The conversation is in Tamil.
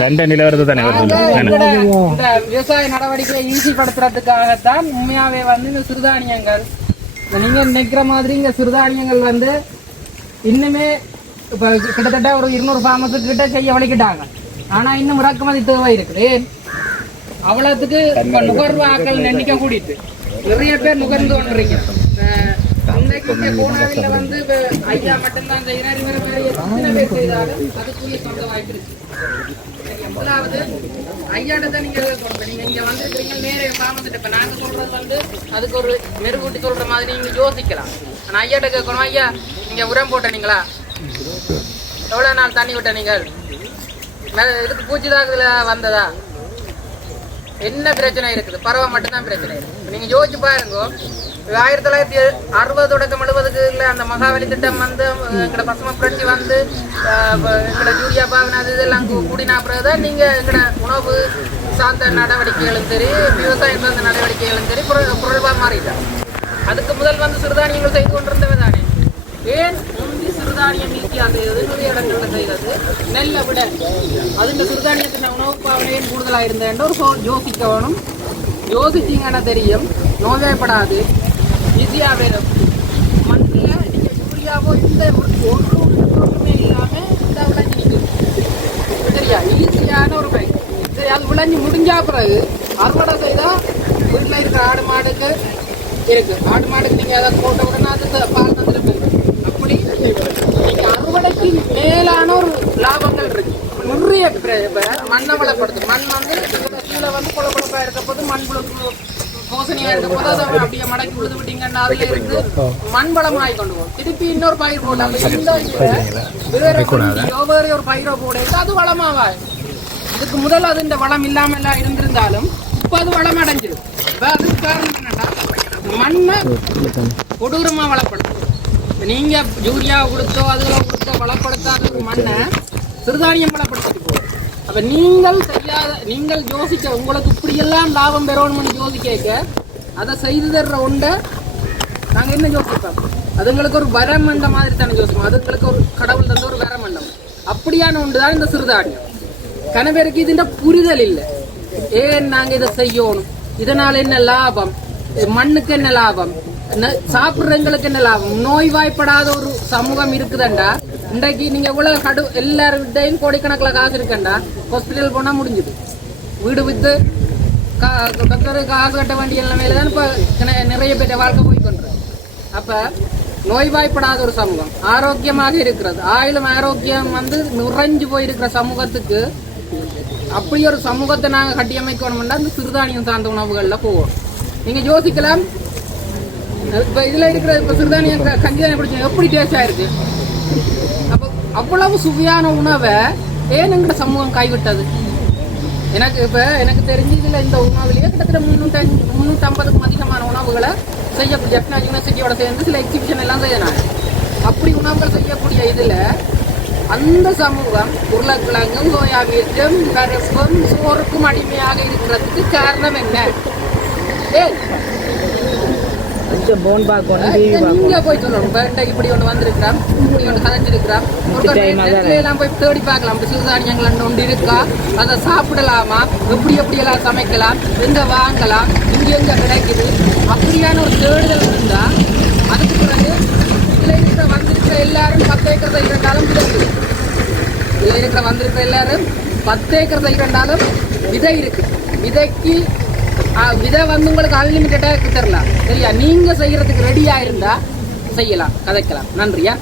இந்த விவசாய நடவடிக்கையை ஈஸிப்படுத்துறதுக்காகத்தான் உண்மையாவே வந்து இந்த சிறுதானியங்கள் நீங்க நினைக்கிற மாதிரி இங்க சிறுதானியங்கள் வந்து இன்னுமே இப்ப கிட்டத்தட்ட ஒரு 200 ஃபார்மஸ் கிட்ட செய்ய வலிக்கிட்டாங்க. ஆனா இன்னும் இறக்குமதி தேவை இருக்குது. அவ்வளவுக்கு நுகர்வாக்கள் எண்ணிக்கை கூடிட்டு நிறைய பேர் நுகர்ந்து கொண்டுறீங்க. கோனாவில வந்து ஐயா மட்டும்தான் செய்யறாரு, எத்தனை பேர் செய்தாலும் அதுக்குரிய சொந்த வாய்ப்பு இருக்கு. முதலாவது ஐயாட்ட நீங்க நீங்க இங்க வந்துருக்கீங்க நேரே பாமத்துட்டு இப்ப நாங்க சொல்றது வந்து அதுக்கு ஒரு மெருகூட்டி சொல்ற மாதிரி நீங்க யோசிக்கலாம். ஆனா ஐயாட்ட கேட்கணும், ஐயா நீங்க உரம் போட்டீங்களா, எவ்வளவு நாள் தண்ணி விட்ட, நீங்கள் இதுக்கு பூச்சிதாக்குல வந்ததா, என்ன பிரச்சனை இருக்குது, பறவை மட்டும்தான் பிரச்சனை இருக்கு. நீங்க யோசிச்சு பாருங்க. 1960 தொடக்கம் 70க்கு அந்த மகாவலி திட்டம் வந்து எங்கட பசுமை புரட்சி வந்து எங்கட யூரியா பாவனாது இதெல்லாம் கூடினா பிறகுதான் நீங்க எங்கட உணவு சார்ந்த நடவடிக்கைகளும் சரி விவசாயம் சார்ந்த நடவடிக்கைகளும் சரி பொருள்வா மாறிட்டாங்க. அதுக்கு முதல் வந்து சிறுதானியங்கள் செய்து கொண்டிருந்தவை தானே. ஏன் முந்தி சிறுதானியம் நீக்கியா செய்தது, நிறைய இடங்கள்ல செய்தது நெல்லை விட அதுல சிறுதானியத்தின் உணவு பாவனையும் கூடுதலாக இருந்தேன் ஒரு யோசிக்கணும். யோசிச்சிங்கன்னா தெரியும், நோய்வாய்ப்படாது, ஈஸியாக வேணும். மண்ணில் நீங்கள் யூரியாவோ இந்த ஒன்றுமே இல்லாமல் இந்த விளைஞ்சி நிற்கும். சரியா, ஈஸியான ஒரு பயிர். சரி, அது விளைஞ்சி முடிஞ்சா பிறகு அறுவடை செய்தால் வீட்டில் இருக்கிற ஆடு மாடுக்கு இருக்கு. ஆடு மாடுக்கு நீங்கள் அதை போட்ட உடனே அது பால் தந்துருப்பீங்க. அப்படி நீங்கள் அறுவடைக்கு மேலான ஒரு லாபங்கள் இருக்கு. நிறைய மண்ணை வளப்படுத்தும். மண் வந்து கீழே வந்து குழப்பா இருக்க போது மண் யோசனையா இருக்க போது அதை அப்படியே மடக்கி விழுது விட்டீங்கன்னா அதுல இருந்து மண் வளமாகி கொண்டு போகும். திருப்பி இன்னொரு பயிர் போடலாம். வேற ஒரு பயிரை போட அது வளமாவா. இதுக்கு முதல் அது இந்த வளம் இல்லாம எல்லாம் இருந்திருந்தாலும் இப்ப அது வளம் அடைஞ்சிடும். அதுக்கு காரணம் என்னன்னா மண்ணை கொடூரமா வளப்படுத்தும். நீங்க யூரியா கொடுத்தோ அதுல கொடுத்தோ வளப்படுத்தாத மண்ணை சிறுதானியம் வளப்படுத்திட்டு போகும். அப்ப நீங்கள் யோசிக்க உங்களுக்கு இப்படியெல்லாம் லாபம் பெறணும்னு யோசிக்க அதை செய்து தர்ற ஒன்றை நாங்கள் என்ன யோசிப்போம், அதுங்களுக்கு ஒரு வரமண்டம் மாதிரி தானே யோசிப்போம். அதுங்களுக்கு ஒரு கடவுள் தந்த ஒரு வரமண்டம். அப்படியான ஒன்று தான் இந்த சிறுதானியம். கணவருக்கு இதுன்ற புரிதல் இல்லை. ஏன் நாங்கள் இதை செய்யணும், இதனால என்ன லாபம், மண்ணுக்கு என்ன லாபம், சாப்பிட்றவங்களுக்கு என்ன லாபம், நோய்வாய்ப்படாத ஒரு சமூகம் இருக்குதுண்டா. இன்றைக்கு நீங்க எவ்வளவு எல்லாருடையும் கோடிக்கணக்கில் காசு இருக்கண்டா, ஹாஸ்பிட்டல் போனா முடிஞ்சுது. வீடு வித்து டாக்டருக்கு காசு கட்ட வேண்டிய நிலைமையில தான் இப்ப நிறைய பேர் வாழ்க்கை போய் கொண்டு. அப்ப நோய்வாய்ப்படாத ஒரு சமூகம் ஆரோக்கியமாக இருக்கிறது, ஆயிலும் ஆரோக்கியம் வந்து நுழைஞ்சு போயிருக்கிற சமூகத்துக்கு அப்படி ஒரு சமூகத்தை நாங்க கட்டியமைக்கணும்னா இந்த சிறுதானியம் சார்ந்த உணவுகள்ல போவோம். நீங்க யோசிக்கலாம், இப்ப இதுல இருக்கிற இப்ப சிறுதானியம் கஞ்சி தானே பிடிச்ச எப்படி டேஸ்டா இருக்கு. அப்ப அவ்வளவு சுவையான உணவை ஏன் எங்கட சமூகம் கைவிட்டது? எனக்கு தெரிஞ்சு இதுல இந்த உணவுலயே கிட்டத்தட்ட 350க்கும் அதிகமான உணவுகளை செய்யக்கூடிய ஜெஃப்னா யூனிவர்சிட்டியோட சேர்ந்து சில எக்ஸிபிஷன் எல்லாம் செய்யறாங்க. அப்படி உணவுகள் செய்யக்கூடிய இதுல அந்த சமூகம் உருளைக்கிழங்கும் சோயாபீனும் கருப்பும் சோறுக்கும் அடிமையாக இருக்கிறதுக்கு காரணம் என்ன? நீங்க போய் சொல்லணும், இப்படி ஒண்ணு வந்திருக்கிறோம், இப்படி ஒண்ணு கதைச்சிருக்கிறோம், எல்லாம் போய் தேடி பார்க்கலாம். சிறுதானியங்கள் ஒன்று இருக்கா, அதை சாப்பிடலாமா, எப்படி எப்படி எல்லாம் சமைக்கலாம், எங்க வாங்கலாம், இங்க எங்க கிடைக்குது, அப்படியான ஒரு தேடுதல் இருந்தா அதுக்கு பிறகு இதுல இருக்கிற வந்திருக்கிற எல்லாரும் 10 ஏக்கர் செய்கிறாலும் இதுல இருக்கிற வந்திருக்கிற எல்லாரும் 10 ஏக்கர் செய்கிறாலும் விதை இருக்கு. விதைக்கு விதை வந்து உங்களுக்கு அன்லிமிட்டடா தரலாம். சரியா, நீங்க செய்யறதுக்கு ரெடியா இருந்தா செய்யலாம், கதைக்கலாம். நன்றியா.